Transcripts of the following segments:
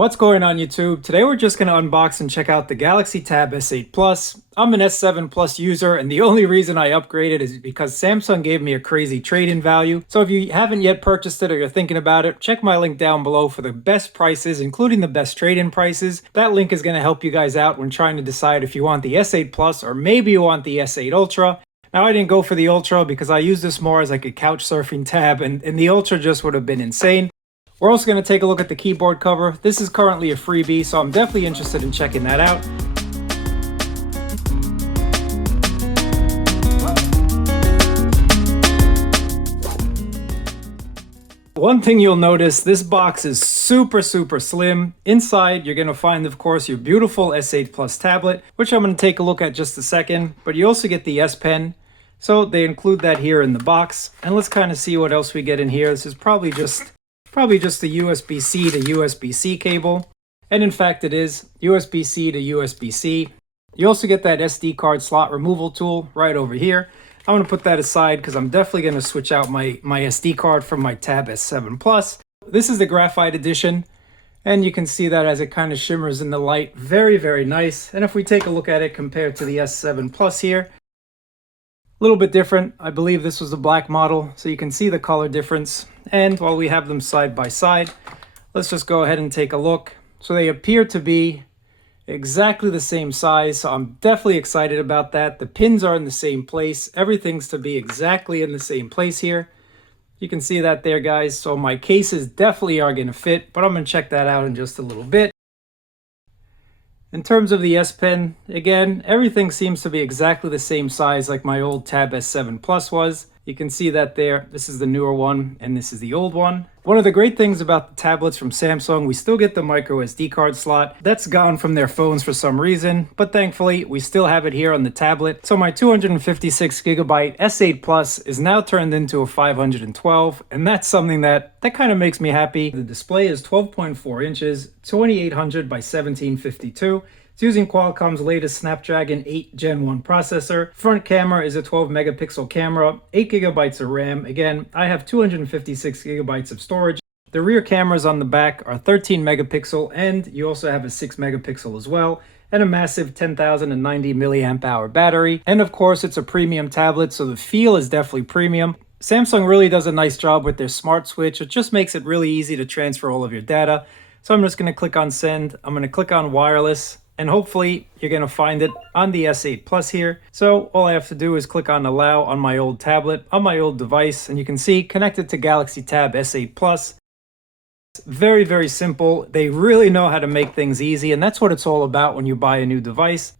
What's going on YouTube? Today we're just going to unbox and check out the Galaxy Tab S8 Plus. I'm an S7 Plus user and the only reason I upgraded is because Samsung gave me a crazy trade-in value. So if you haven't yet purchased it or you're thinking about it, check my link down below for the best prices, including the best trade-in prices. That link is going to help you guys out when trying to decide if you want the S8 Plus or maybe you want the S8 Ultra. Now I didn't go for the Ultra because I use this more as like a couch surfing tab and the Ultra just would have been insane. We're also going to take a look at the keyboard cover. This is currently a freebie, so I'm definitely interested in checking that out. One thing you'll notice, this box is super slim. Inside, you're going to find, of course, your beautiful S8 Plus tablet, which I'm going to take a look at just a second. But you also get the S Pen. So they include that here in the box. And let's kind of see what else we get in here. This is probably just the USB-C to USB-C cable. And in fact, it is USB-C to USB-C. You also get that SD card slot removal tool right over here. I'm going to put that aside because I'm definitely going to switch out my SD card from my Tab S7 Plus. This is the graphite edition. And you can see that as it kind of shimmers in the light. Very nice. And if we take a look at it compared to the S7 Plus here, a little bit different. I believe this was the black model, so you can see the color difference. And while we have them side by side, let's just go ahead and take a look. So they appear to be exactly the same size, so I'm definitely excited about that. The pins are in the same place. Everything's to be exactly in the same place here. You can see that there, guys. So my cases definitely are going to fit, but I'm going to check that out in just a little bit. In terms of the S Pen, again, everything seems to be exactly the same size like my old Tab S7 Plus was. You can see that there. This is the newer one, and this is the old one. One of the great things about the tablets from Samsung, we still get the micro SD card slot. That's gone from their phones for some reason, but thankfully, we still have it here on the tablet. So my 256 gigabyte S8 Plus is now turned into a 512, and that's something that kind of makes me happy. The display is 12.4 inches, 2800 by 1752. It's using Qualcomm's latest Snapdragon 8 Gen 1 processor. Front camera is a 12 megapixel camera, 8 gigabytes of RAM. Again, I have 256 gigabytes of storage. The rear cameras on the back are 13 megapixel, and you also have a 6 megapixel as well, and a massive 10,090 milliamp hour battery. And of course, it's a premium tablet, so the feel is definitely premium. Samsung really does a nice job with their smart switch. It just makes it really easy to transfer all of your data. So I'm just going to click on send. I'm going to click on wireless. And hopefully you're going to find it on the S8 Plus here. So all I have to do is click on allow on my old tablet, on my old device, and you can see connected to Galaxy Tab S8 Plus. It's very simple. They really know how to make things easy, and that's what it's all about when you buy a new device.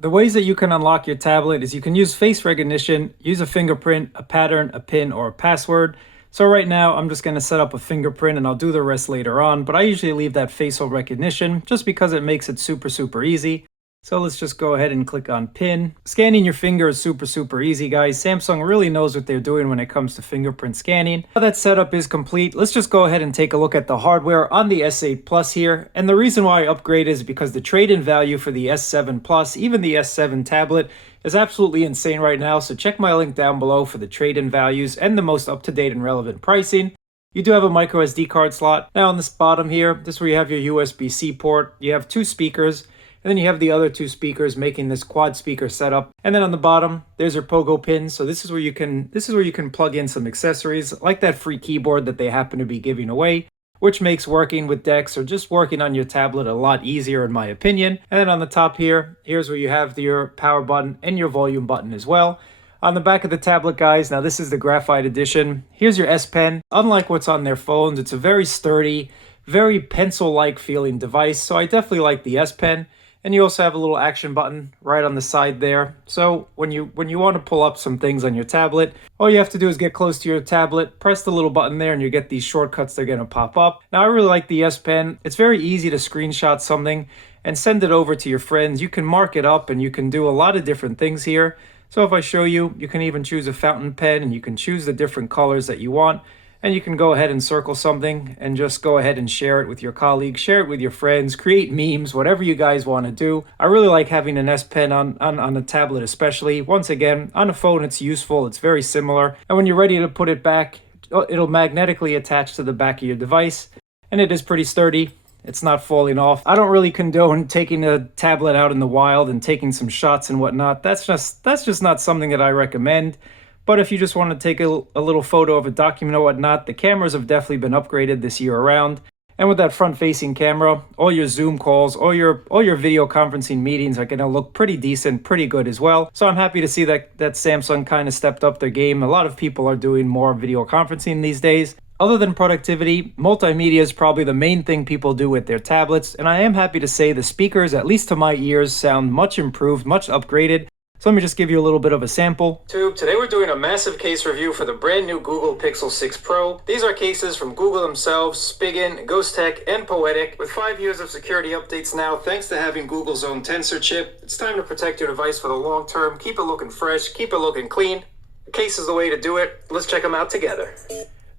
The ways that you can unlock your tablet is you can use face recognition, use a fingerprint, a pattern, a PIN, or a password. So right now, I'm just going to set up a fingerprint and I'll do the rest later on, but I usually leave that facial recognition just because it makes it super easy. So let's just go ahead and click on PIN. Scanning your finger is super easy, guys. Samsung really knows what they're doing when it comes to fingerprint scanning. Now that setup is complete, let's just go ahead and take a look at the hardware on the S8 Plus here. And the reason why I upgrade is because the trade-in value for the S7 Plus, even the S7 tablet, is absolutely insane right now, so check my link down below for the trade-in values and the most up-to-date and relevant pricing. You do have a micro SD card slot. Now on this bottom here, this is where you have your USB-C port. You have two speakers, and then you have the other two speakers making this quad speaker setup. And then on the bottom, there's your pogo pin. So this is where you can plug in some accessories like that free keyboard that they happen to be giving away, which makes working with DeX or just working on your tablet a lot easier in my opinion. And then on the top here, here's where you have your power button and your volume button as well. On the back of the tablet, guys, now this is the graphite edition. Here's your S Pen. Unlike what's on their phones, it's a very sturdy, very pencil-like feeling device. So I definitely like the S Pen. And you also have a little action button right on the side there. So when you want to pull up some things on your tablet, all you have to do is get close to your tablet, press the little button there, and you get these shortcuts that are going to pop up. Now, I really like the S Pen. It's very easy to screenshot something and send it over to your friends. You can mark it up and you can do a lot of different things here. So if I show you, you can even choose a fountain pen and you can choose the different colors that you want. And you can go ahead and circle something and just go ahead and share it with your colleagues, share it with your friends, create memes, whatever you guys want to do. I really like having an S Pen on a tablet especially. Once again, on a phone it's useful, it's very similar. And when you're ready to put it back, it'll magnetically attach to the back of your device. and it is pretty sturdy. It's not falling off. I don't really condone taking a tablet out in the wild and taking some shots and whatnot. That's just not something that I recommend. But if you just want to take a little photo of a document or whatnot, the cameras have definitely been upgraded this year around. And with that front-facing camera, all your Zoom calls, all your video conferencing meetings are going to look pretty decent, pretty good as well. So I'm happy to see that Samsung kind of stepped up their game. A lot of people are doing more video conferencing these days. Other than productivity, multimedia is probably the main thing people do with their tablets. And I am happy to say the speakers, at least to my ears, sound much improved, much upgraded. So let me just give you a little bit of a sample. Today we're doing a massive case review for the brand new Google Pixel 6 Pro. These are cases from Google themselves, Spigen, GhostTech, and Poetic. With 5 years of security updates now, thanks to having Google's own Tensor chip, it's time to protect your device for the long term, keep it looking fresh, keep it looking clean. The case is the way to do it. Let's check them out together.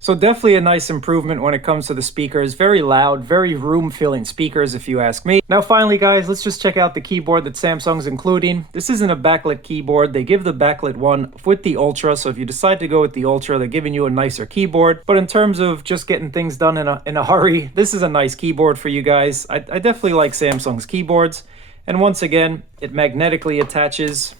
So definitely a nice improvement when it comes to the speakers. Very loud, very room-filling speakers if you ask me. Now finally guys, let's just check out the keyboard that Samsung's including. This isn't a backlit keyboard. They give the backlit one with the Ultra, so if you decide to go with the Ultra, they're giving you a nicer keyboard. But in terms of just getting things done in a hurry, this is a nice keyboard for you guys. I definitely like Samsung's keyboards. And once again, it magnetically attaches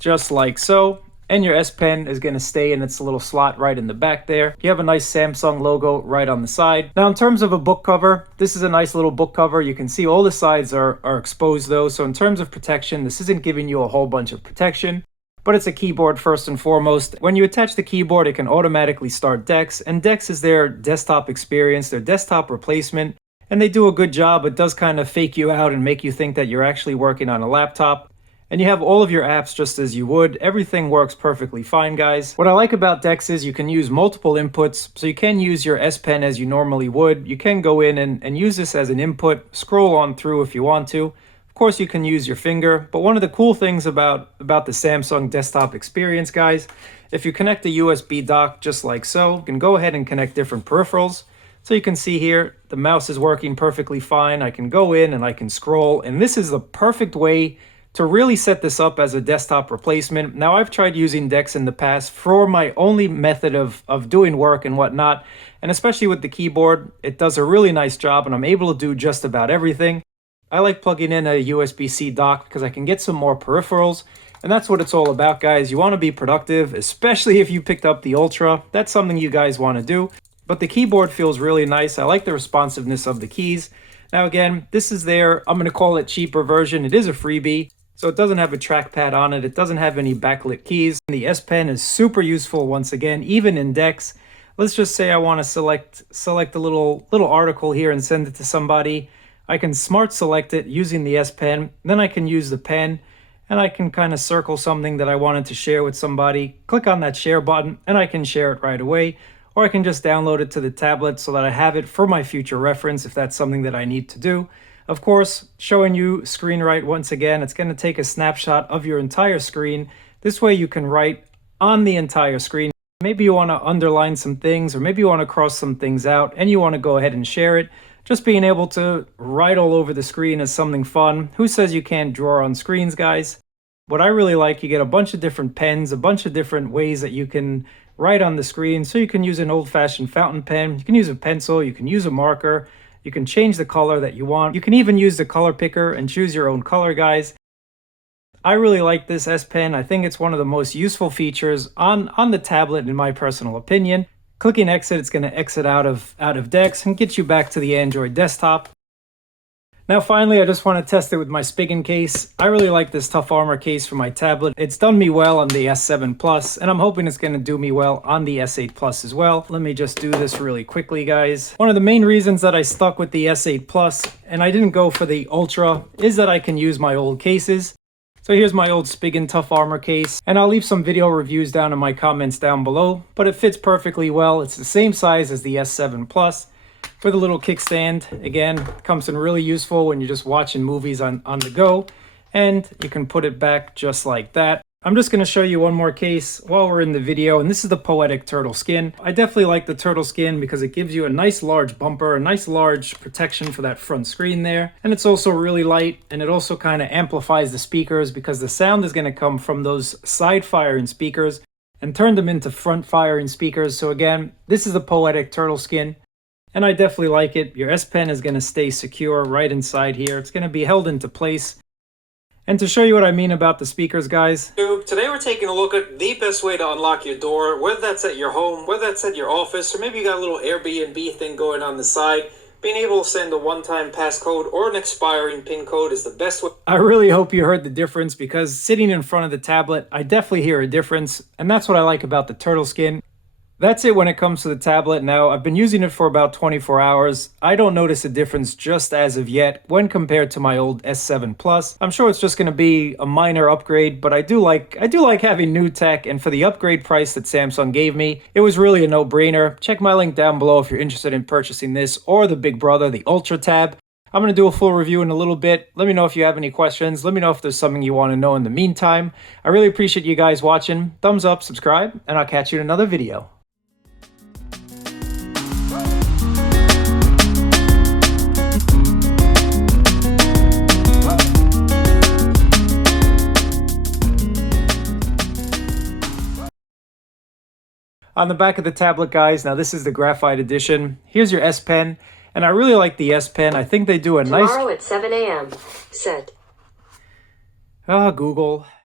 just like so. And your S Pen is going to stay in its little slot right in the back there. You have a nice Samsung logo right on the side. Now in terms of a book cover, this is a nice little book cover. You can see all the sides are exposed though. So in terms of protection, this isn't giving you a whole bunch of protection, but it's a keyboard first and foremost. When you attach the keyboard, it can automatically start DeX, and DeX is their desktop experience, their desktop replacement. And they do a good job. It does kind of fake you out and make you think that you're actually working on a laptop. And you have all of your apps just as you would. Everything works perfectly fine, guys. What I like about DeX is you can use multiple inputs. So you can use your S Pen as you normally would. You can go in and use this as an input, scroll on through if you want to. Of course, you can use your finger. But one of the cool things about the Samsung desktop experience, guys, if you connect a USB dock just like so, you can go ahead and connect different peripherals. So you can see here, the mouse is working perfectly fine. I can go in and I can scroll. And this is the perfect way to really set this up as a desktop replacement. Now, I've tried using DeX in the past for my only method of doing work and whatnot, and especially with the keyboard, it does a really nice job and I'm able to do just about everything. I like plugging in a USB-C dock because I can get some more peripherals, and that's what it's all about, guys. You want to be productive, especially if you picked up the Ultra. That's something you guys want to do, but the keyboard feels really nice. I like the responsiveness of the keys. Now again, this is their, I'm going to call it cheaper version. It is a freebie. So it doesn't have a trackpad on it. It doesn't have any backlit keys. The S Pen is super useful once again, even in DeX. Let's just say I want to select a little article here and send it to somebody. I can smart select it using the S Pen. Then I can use the pen and I can kind of circle something that I wanted to share with somebody. Click on that share button and I can share it right away. Or I can just download it to the tablet so that I have it for my future reference if that's something that I need to do. Of course, showing you screen write once again, it's going to take a snapshot of your entire screen. This way you can write on the entire screen. Maybe you want to underline some things, or maybe you want to cross some things out and you want to go ahead and share it. Just being able to write all over the screen is something fun. Who says you can't draw on screens, guys? What I really like, you get a bunch of different pens, a bunch of different ways that you can write on the screen. So you can use an old-fashioned fountain pen, you can use a pencil, you can use a marker. You can change the color that you want. You can even use the color picker and choose your own color, guys. I really like this S Pen. I think it's one of the most useful features on the tablet, in my personal opinion. Clicking exit, it's going to exit out of DeX and get you back to the Android desktop. Now finally, I just want to test it with my Spigen case. I really like this Tough Armor case for my tablet. It's done me well on the S7 Plus, and I'm hoping it's going to do me well on the S8 Plus as well. Let me just do this really quickly, guys. One of the main reasons that I stuck with the S8 Plus and I didn't go for the Ultra is that I can use my old cases. So here's my old Spigen Tough Armor case, and I'll leave some video reviews down in my comments down below, but it fits perfectly well. It's the same size as the S7 Plus. With a little kickstand, again, comes in really useful when you're just watching movies on the go, and you can put it back just like that. I'm just going to show you one more case while we're in the video, and this is the Poetic Turtle Skin. I definitely like the turtle skin because it gives you a nice large bumper, a nice large protection for that front screen there, and it's also really light, and it also kind of amplifies the speakers because the sound is going to come from those side firing speakers and turn them into front firing speakers. So again, this is the Poetic Turtle Skin. And I definitely like it. Your S Pen is going to stay secure right inside here. It's going to be held into place. And to show you what I mean about the speakers, guys, today we're taking a look at the best way to unlock your door, whether that's at your home, whether that's at your office, or maybe you got a little Airbnb thing going on the side. Being able to send a one-time passcode or an expiring PIN code is the best way. I really hope you heard the difference, because sitting in front of the tablet, I definitely hear a difference, and that's what I like about the turtle skin. That's it when it comes to the tablet. Now, I've been using it for about 24 hours. I don't notice a difference just as of yet when compared to my old S7 Plus. I'm sure it's just going to be a minor upgrade, but I do like having new tech, and for the upgrade price that Samsung gave me, it was really a no-brainer. Check my link down below if you're interested in purchasing this or the big brother, the Ultra Tab. I'm going to do a full review in a little bit. Let me know if you have any questions. Let me know if there's something you want to know in the meantime. I really appreciate you guys watching. Thumbs up, subscribe, and I'll catch you in another video. On the back of the tablet, guys, now this is the graphite edition. Here's your S Pen, and I really like the S Pen. I think they do a nice... Tomorrow at 7 a.m. Set. Google.